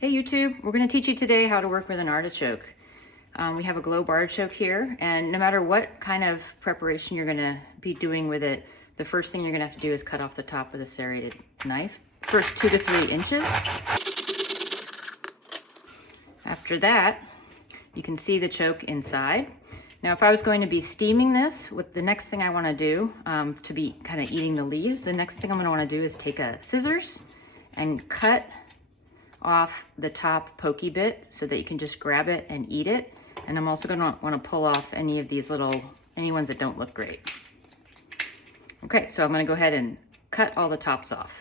Hey YouTube, we're going to teach you today how to work with an artichoke. We have a globe artichoke here, and no matter what kind of preparation you're going to be doing with it, the first thing you're going to have to do is cut off the top with a serrated knife. First 2 to 3 inches. After that, you can see the choke inside. Now if I was going to be steaming this, what the next thing I want to do to be kind of eating the leaves, the next thing I'm going to want to do is take a scissors and cut off the top pokey bit so that you can just grab it and eat it. And I'm also going to want to pull off any of these any ones that don't look great. Okay, so I'm going to go ahead and cut all the tops off.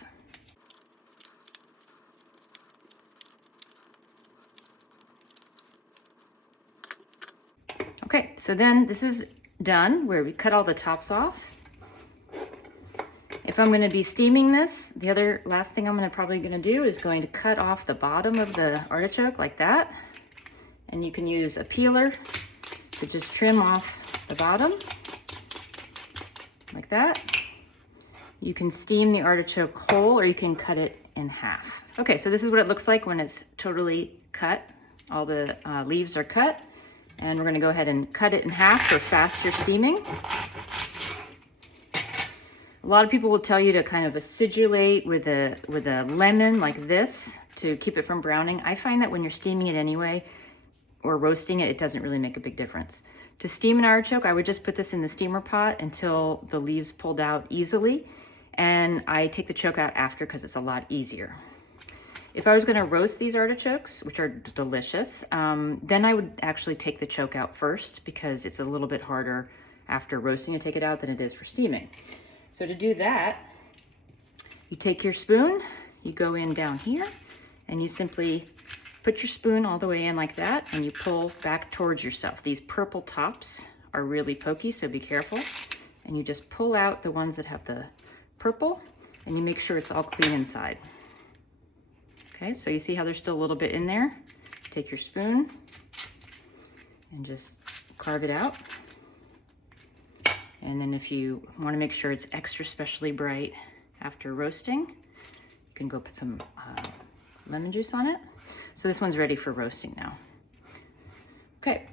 Okay, so then this is done where we cut all the tops off. If I'm going to be steaming this, the other last thing I'm probably going to do is going to cut off the bottom of the artichoke like that. And you can use a peeler to just trim off the bottom like that. You can steam the artichoke whole or you can cut it in half. Okay, so this is what it looks like when it's totally cut. All the leaves are cut. And we're going to go ahead and cut it in half for faster steaming. A lot of people will tell you to kind of acidulate with a lemon like this to keep it from browning. I find that when you're steaming it anyway or roasting it, it doesn't really make a big difference. To steam an artichoke, I would just put this in the steamer pot until the leaves pulled out easily, and I take the choke out after because it's a lot easier. If I was going to roast these artichokes, which are delicious, then I would actually take the choke out first because it's a little bit harder after roasting to take it out than it is for steaming. So to do that, you take your spoon, you go in down here, and you simply put your spoon all the way in like that, and you pull back towards yourself. These purple tops are really pokey, so be careful. And you just pull out the ones that have the purple, and you make sure it's all clean inside. Okay, so you see how there's still a little bit in there? Take your spoon and just carve it out. And then if you want to make sure it's extra specially bright after roasting, you can go put some lemon juice on it. So this one's ready for roasting now. Okay,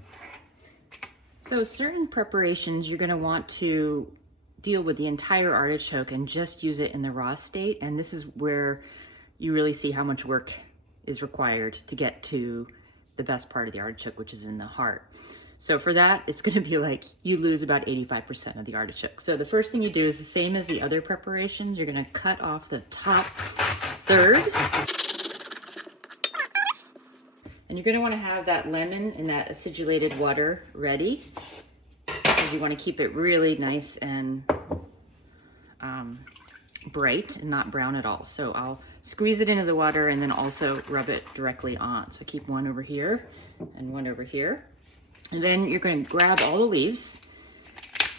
so certain preparations you're going to want to deal with the entire artichoke and just use it in the raw state. And this is where you really see how much work is required to get to the best part of the artichoke, which is in the heart. So for that, it's going to be like you lose about 85% of the artichoke. So the first thing you do is the same as the other preparations. You're going to cut off the top third. And you're going to want to have that lemon in that acidulated water ready, because you want to keep it really nice and bright and not brown at all. So I'll squeeze it into the water and then also rub it directly on. So I keep one over here and one over here. And then you're going to grab all the leaves,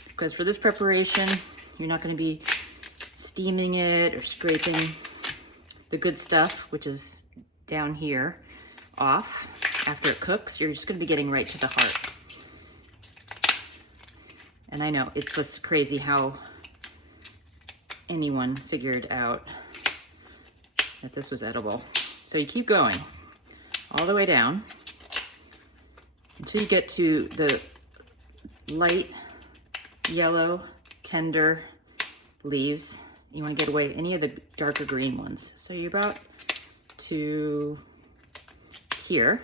because for this preparation, you're not going to be steaming it or scraping the good stuff, which is down here, off after it cooks. You're just going to be getting right to the heart. And I know it's just crazy how anyone figured out that this was edible. So you keep going all the way down until you get to the light yellow, tender leaves. You want to get away any of the darker green ones. So you're about to here.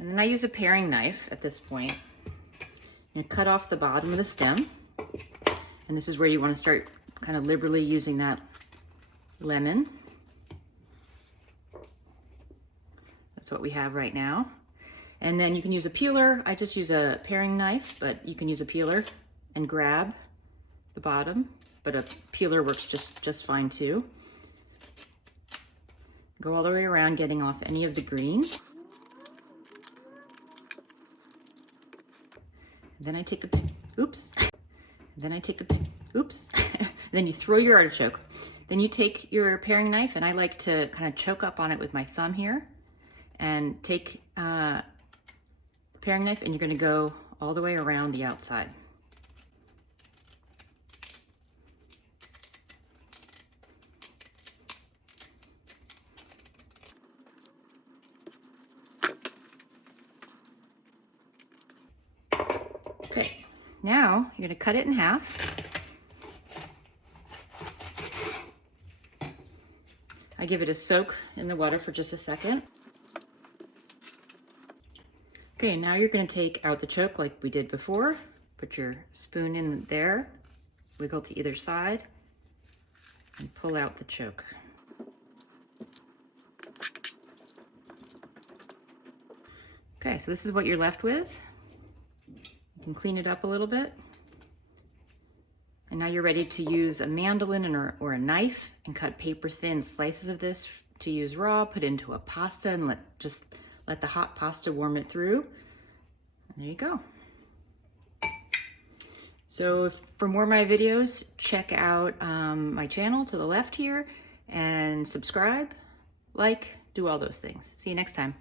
And then I use a paring knife at this point and cut off the bottom of the stem. And this is where you want to start kind of liberally using that lemon. That's what we have right now. And then you can use a peeler. I just use a paring knife, but you can use a peeler and grab the bottom, but a peeler works just fine too. Go all the way around, getting off any of the green. Then I take the, oops. Then I take the, oops. Then you throw your artichoke. Then you take your paring knife, and I like to kind of choke up on it with my thumb here, and take the paring knife, and you're going to go all the way around the outside. Now you're gonna cut it in half. I give it a soak in the water for just a second. Okay, now you're gonna take out the choke like we did before. Put your spoon in there, wiggle to either side, and pull out the choke. Okay, so this is what you're left with. You can clean it up a little bit. And now you're ready to use a mandolin or a knife and cut paper thin slices of this to use raw, put into a pasta and let the hot pasta warm it through. And there you go. So for more of my videos, check out my channel to the left here and subscribe, like, do all those things. See you next time.